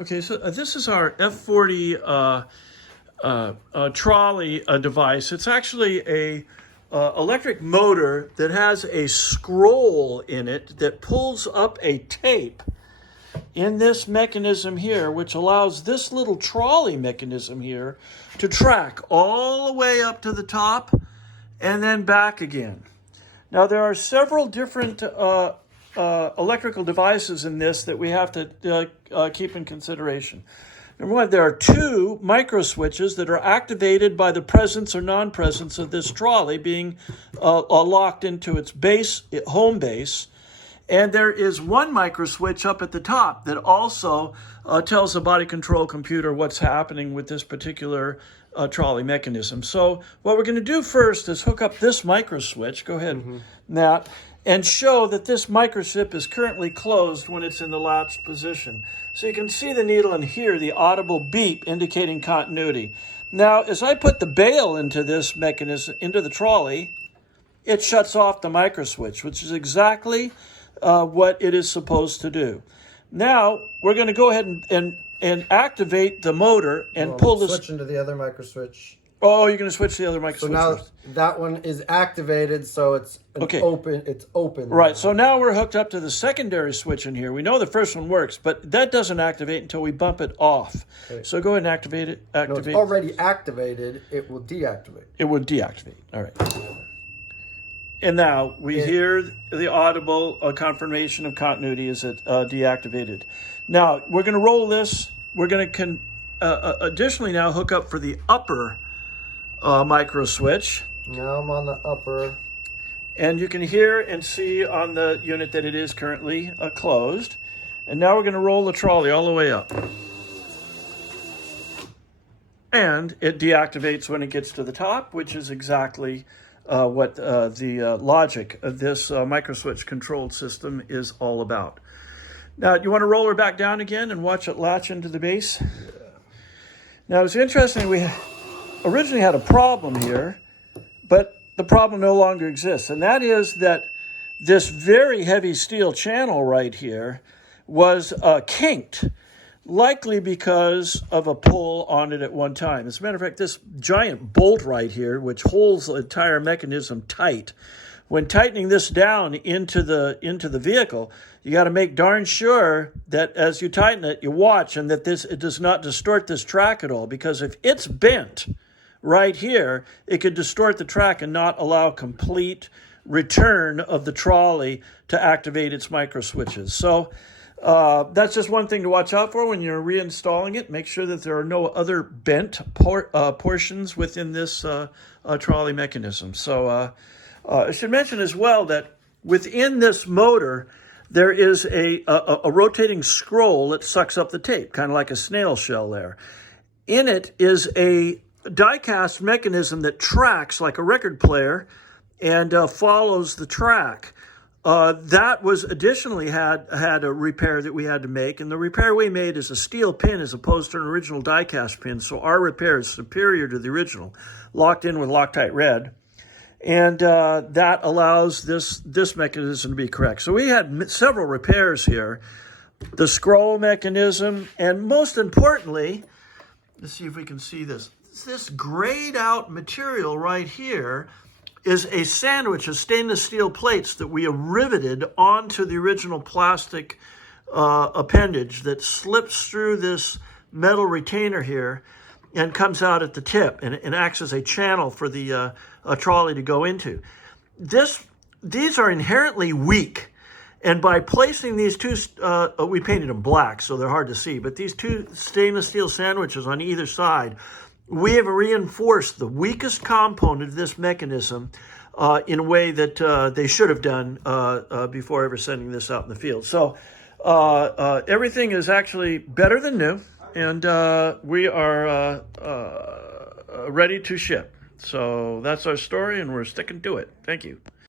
Okay, so this is our F40 trolley device. It's actually a electric motor that has a scroll in it that pulls up a tape in this mechanism here, which allows this little trolley mechanism here to track all the way up to the top and then back again. Now, there are several different electrical devices in this that we have to keep in consideration. Number one, there are two microswitches that are activated by the presence or non-presence of this trolley being locked into its home base. And there is one microswitch up at the top that also tells the body control computer what's happening with this particular trolley mechanism. So what we're going to do first is hook up this microswitch. Go ahead, Matt, and show that this microchip is currently closed when it's in the latched position. So you can see the needle and hear the audible beep indicating continuity. Now, as I put the bail into this mechanism, into the trolley, it shuts off the microswitch, which is exactly what it is supposed to do. Now, we're going to go ahead and activate the motor and pull this. Switch into the other microswitch. Oh, you're going to switch to the other microswitch. So now that one is activated, so it's open. It's open. Right. So now we're hooked up to the secondary switch in here. We know the first one works, but that doesn't activate until we bump it off. Okay. So go ahead and activate it. No, it's already activated. It will deactivate. It will deactivate. All right. And now we hear the audible confirmation of continuity as it deactivated. Now we're going to roll this. We're going to additionally now hook up for the upper micro switch. Now I'm on the upper. And you can hear and see on the unit that it is currently closed. And now we're going to roll the trolley all the way up. And it deactivates when it gets to the top, which is exactly what the logic of this microswitch controlled system is all about. Now, you want to roll her back down again and watch it latch into the base? Yeah. Now, it's interesting, we originally had a problem here, but the problem no longer exists. And that is that this very heavy steel channel right here was kinked, likely because of a pull on it at one time. As a matter of fact, this giant bolt right here, which holds the entire mechanism tight, when tightening this down into the vehicle, you got to make darn sure that as you tighten it, you watch and that it does not distort this track at all. Because if it's bent right here, it could distort the track and not allow complete return of the trolley to activate its micro switches. So that's just one thing to watch out for when you're reinstalling it. Make sure that there are no other bent portions within this trolley mechanism. So I should mention as well that within this motor, there is a rotating scroll that sucks up the tape, kind of like a snail shell there. In it is a die-cast mechanism that tracks like a record player and follows the track. That was additionally had a repair that we had to make, and the repair we made is a steel pin as opposed to an original die-cast pin, so our repair is superior to the original, locked in with Loctite Red, and that allows this mechanism to be correct. So we had several repairs here, the scroll mechanism, and most importantly, let's see if we can see this. This grayed out material right here is a sandwich of stainless steel plates that we have riveted onto the original plastic appendage that slips through this metal retainer here and comes out at the tip and acts as a channel for the trolley to go into. These are inherently weak, and by placing these two, we painted them black so they're hard to see, but these two stainless steel sandwiches on either side, we have reinforced the weakest component of this mechanism in a way that they should have done before ever sending this out in the field. So everything is actually better than new, and we are ready to ship. So that's our story, and we're sticking to it. Thank you.